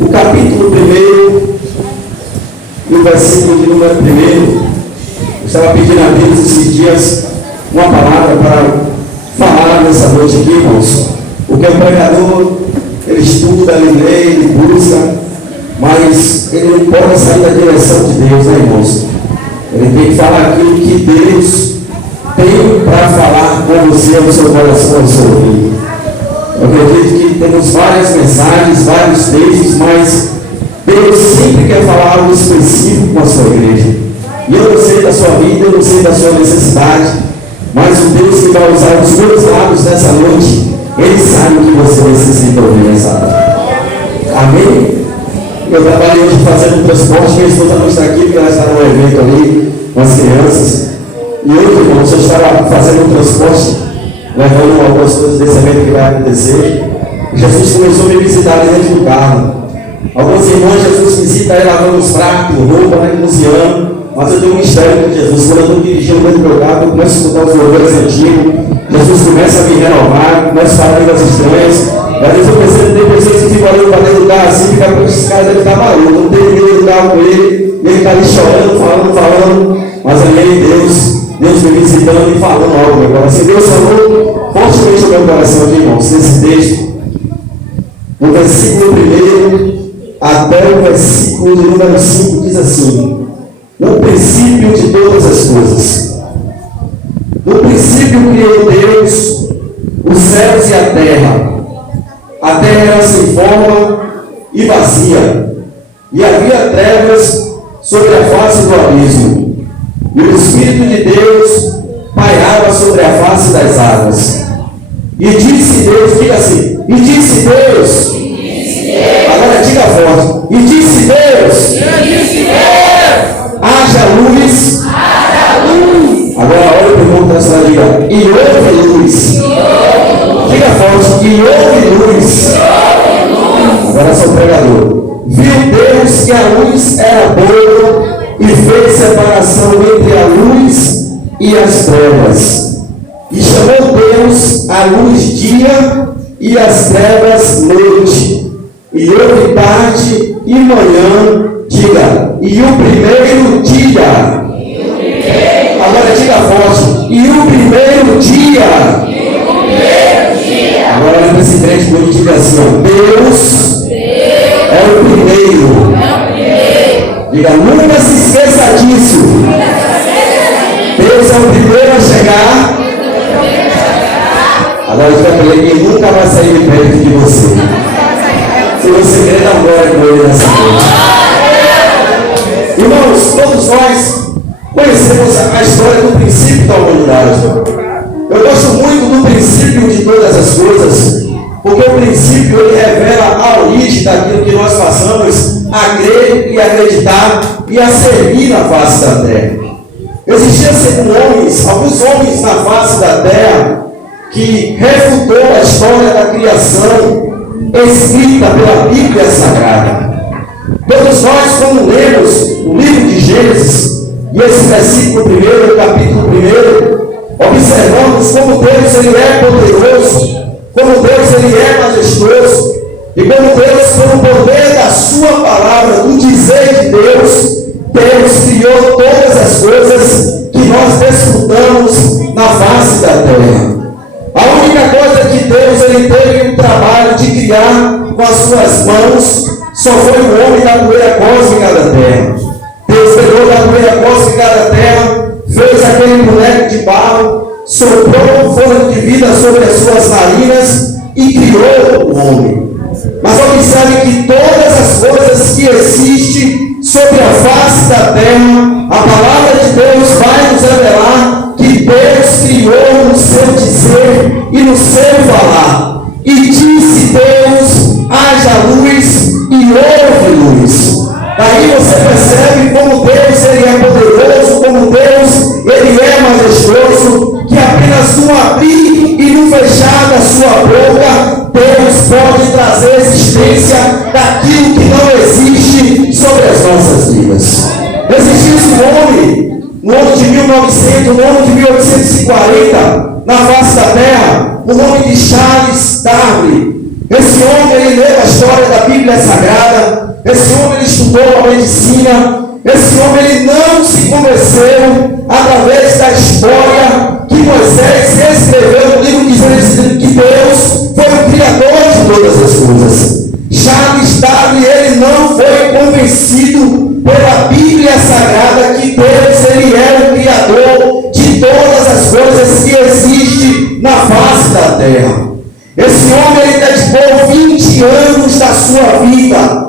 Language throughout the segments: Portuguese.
o capítulo 1 e o versículo de número 1. Eu estava pedindo a Deus esses dias uma palavra para falar nessa noite aqui, irmãos. Porque o pregador, ele estuda, ele lê, ele busca, mas ele não pode sair da direção de Deus, né, irmãos? Ele tem que falar aquilo que Deus tem para falar com você, no seu coração, no seu ouvido. Eu acredito que temos várias mensagens, vários textos, mas Deus sempre quer falar algo específico com a sua igreja. E eu não sei da sua vida, eu não sei da sua necessidade, mas o Deus que vai usar os meus lábios nessa noite, Ele sabe o que você necessita ouvir nessa noite. Amém? Eu trabalhei hoje fazendo transporte, minha esposa não está aqui, porque ela está no evento ali, com as crianças. E hoje, irmãos, eu estava fazendo um transporte, levando algumas coisas desse evento que vai acontecer. Jesus começou a me visitar ali dentro do carro. Algumas irmãs, Jesus visita aí lavando os pratos, roupa, né, cozinhando. Mas eu tenho um mistério com Jesus. Quando eu estou dirigindo dentro do meu carro, eu começo a escutar os louvores antigos. Jesus começa a me renovar, começa a falar línguas estranhas. Às vezes eu percebo que tem pessoas que ficam olhando para dentro do carro assim, ficam com esses caras devem estar malucos. Não tem ninguém dentro do carro com ele, ele está ali chorando, falando. Mas ali Deus me visitando e falando algo no meu coração. Deus falou fortemente no meu coração aqui, irmãos, nesse texto. No versículo 1 até o versículo de número 5 diz assim: no princípio de todas as coisas. No princípio criou Deus os céus e a terra. A terra era sem forma e vazia, e havia trevas sobre a face do abismo. E o Espírito de Deus pairava sobre a face das águas. E disse Deus, diga assim, e disse Deus, agora diga forte, e disse Deus, haja luz. Agora olha e pergunta essa, diga, e houve luz. Diga forte, e houve luz. Agora sou pregador. Viu Deus que a luz era boa e fez separação entre a luz e as trevas. E chamou Deus a luz dia e as trevas noite. E houve tarde e manhã, diga, e o primeiro dia. Agora diga forte, e o primeiro dia. Agora olha para esse crente comigo e diga assim, ó, Deus é o primeiro. Diga, nunca se esqueça disso. Deus é o primeiro a chegar. Agora diga para ele que nunca vai sair de perto de você. Se você quer dar glória com ele nessa noite. Irmãos, todos nós conhecemos a história do princípio da humanidade. Eu gosto muito do princípio de todas as coisas, porque o princípio ele revela a origem daquilo que nós passamos a crer e acreditar e a servir na face da terra. Existiam alguns homens na face da terra que refutou a história da criação escrita pela Bíblia Sagrada. Todos nós, quando lemos o livro de Gênesis, e esse versículo 1, capítulo 1, observamos como Deus ele é poderoso, como Deus ele é majestoso, e como Deus, pelo poder da sua palavra, do dizer de Deus, Deus criou todas as coisas que nós desfrutamos na face da terra. A única coisa que Deus ele teve o trabalho de criar com as suas mãos só foi o homem da poeira cósmica da terra. Deus pegou da poeira cósmica da terra, fez aquele boneco de barro, soprou um fôlego de vida sobre as suas narinas e criou o homem. Mas observe que todas as coisas que existem sobre a face da terra, a palavra de Deus vai nos revelar que Deus criou no seu dizer e no seu falar. E disse Deus, haja luz, e houve luz. Daí você percebe como Deus ele é poderoso, como Deus ele é majestoso, que apenas no abrir e no fechar da sua boca, Deus pode trazer existência daquilo que não existe sobre as nossas vidas. Existiu um homem, no ano de 1900, no ano de 1840, na face da terra, o nome de Charles Darwin. Esse homem, ele leu a história da Bíblia Sagrada. Esse homem, ele estudou a medicina. Esse homem, ele não se convenceu através da história que Moisés escreveu no livro dizendo que Deus foi o Criador de todas as coisas. Charles Darwin, ele não foi convencido pela Bíblia Sagrada que Deus, ele é o Criador de todas as coisas que existem na face da terra. Esse homem, ele dedicou 20 anos da sua vida.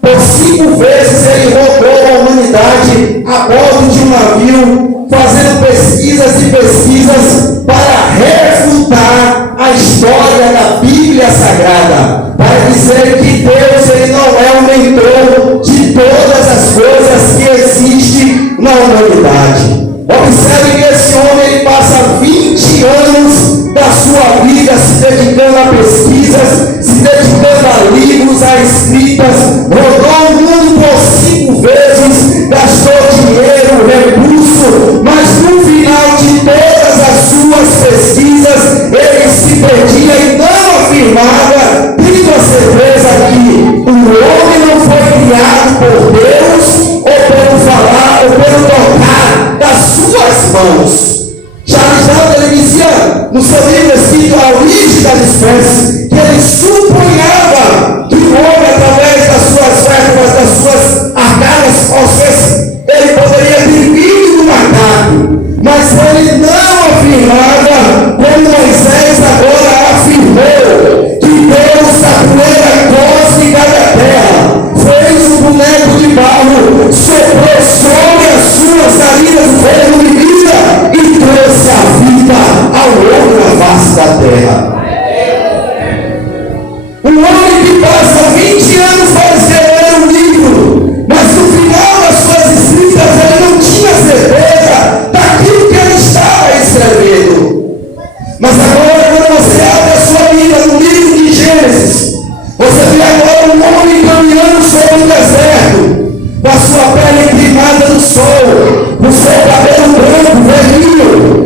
Por 5 vezes ele rodou a humanidade a bordo de um navio, fazendo pesquisas e pesquisas para refutar a história da Bíblia Sagrada, para dizer que Deus, ele não é o mentor de todas as coisas que existem na humanidade. Observe que esse homem, ele passa 20 anos da sua vida se dedicando a pesquisas, se dedicando a livros, a escritas, rodou o mundo por 5 vezes, gastou dinheiro, recurso, mas no final de todas as suas pesquisas, ele se perdia e não afirmava, tendo a certeza que o homem não foi criado por Deus, ou pelo falar, ou pelo tocar das suas mãos. Charles Darwin, ele dizia no seu livro escrito A Origem das Espécies, que ele supunhava que o homem, através das suas vértebras, das suas arcadas ósseas, ele poderia ter vindo do macaco, mas ele não afirmava, como Moisés agora afirmou, que Deus, a poeira cósmica da terra, fez um boneco de barro, soprou sobre as suas narinas o fogo de vida e trouxe a vida ao homem na face da terra. Um homem que passa 20 anos para escrever um livro, mas no final das suas escritas ele não tinha certeza daquilo que ele estava escrevendo. Mas agora, quando você abre a sua Bíblia no livro de Gênesis, você vê agora um homem caminhando sobre o deserto, com a sua pele queimada no sol, o seu cabelo branco, vermelho,